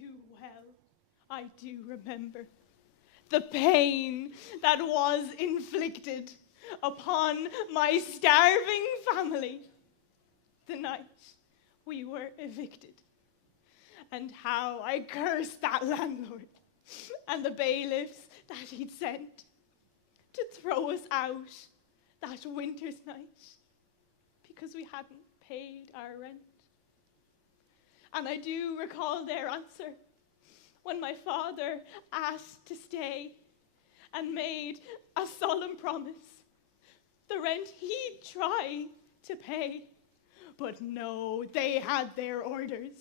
too well, I do remember the pain that was inflicted upon my starving family the night we were evicted, and how I cursed that landlord and the bailiffs that he'd sent to throw us out that winter's night because we hadn't paid our rent. And I do recall their answer when my father asked to stay and made a solemn promise. The rent he'd try to pay, but no, they had their orders,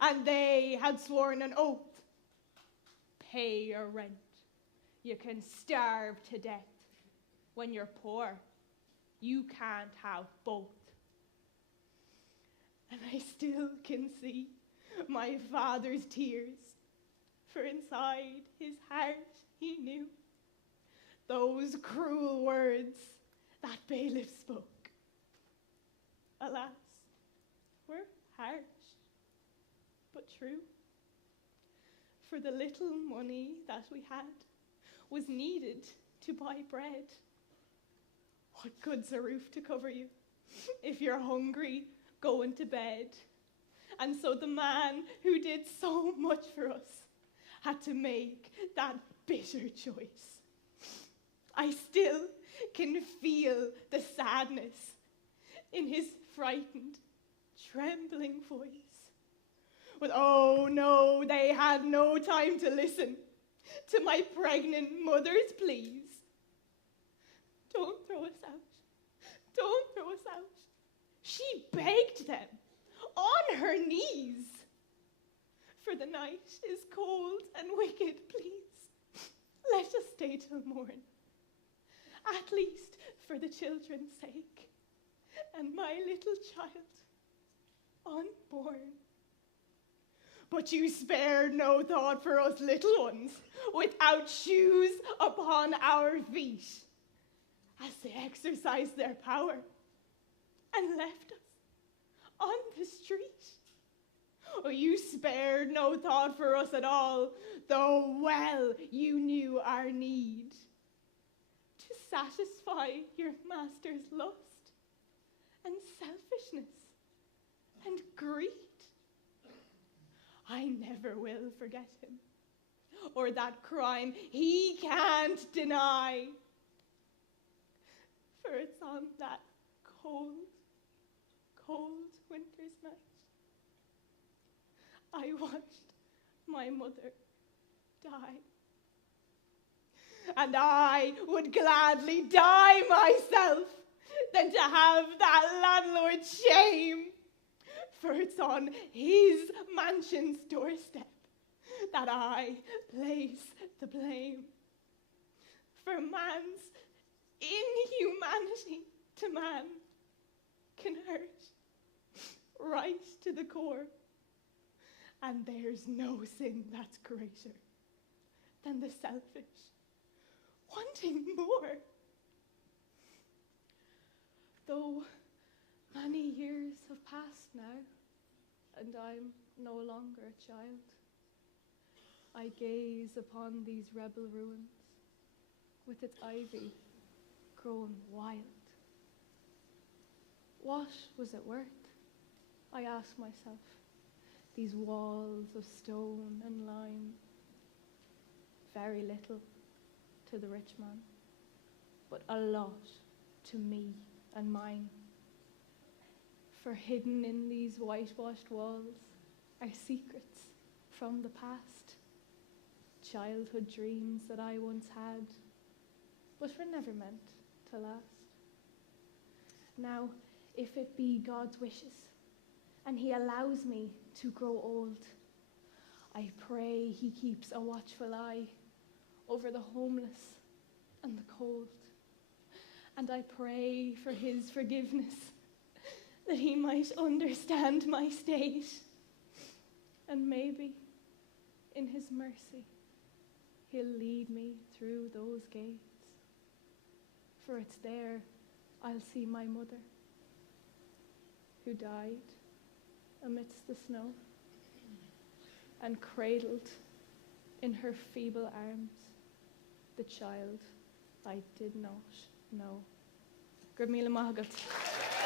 and they had sworn an oath. Pay your rent. You can starve to death. When you're poor, you can't have both. And I still can see my father's tears, for inside his heart he knew those cruel words that bailiff spoke. Alas, were harsh, but true. For the little money that we had was needed to buy bread. What good's a roof to cover you if you're hungry going to bed? And so the man who did so much for us had to make that bitter choice. I still can feel the sadness in his frightened, trembling voice. But oh no, they had no time to listen to my pregnant mother's pleas. Don't throw us out. Don't throw us out. She begged them on her knees. For the night is cold and wicked, please. Let us stay till morn. At least for the children's sake, and my little child, unborn. But you spared no thought for us little ones, without shoes upon our feet, as they exercised their power, and left us on the street. Oh, you spared no thought for us at all, though well you knew our need to satisfy your master's lust and selfishness and greed. I never will forget him, or that crime he can't deny. For it's on that cold, cold winter's night I watched my mother die. And I would gladly die myself than to have that landlord's shame. For it's on his mansion's doorstep that I place the blame. For man's inhumanity to man can hurt right to the core. And there's no sin that's greater than the selfish wanting more. Though many years have passed now, and I'm no longer a child, I gaze upon these rebel ruins with its ivy grown wild. What was it worth? I ask myself. These walls of stone and lime, very little to the rich man, but a lot to me and mine. For hidden in these whitewashed walls are secrets from the past, childhood dreams that I once had, but were never meant to last. Now, if it be God's wishes, and he allows me to grow old, I pray he keeps a watchful eye over the homeless and the cold. And I pray for his forgiveness, that he might understand my state. And maybe, in his mercy, he'll lead me through those gates. For it's there I'll see my mother, who died amidst the snow, and cradled in her feeble arms the child I did not know. Gur míle maith agat.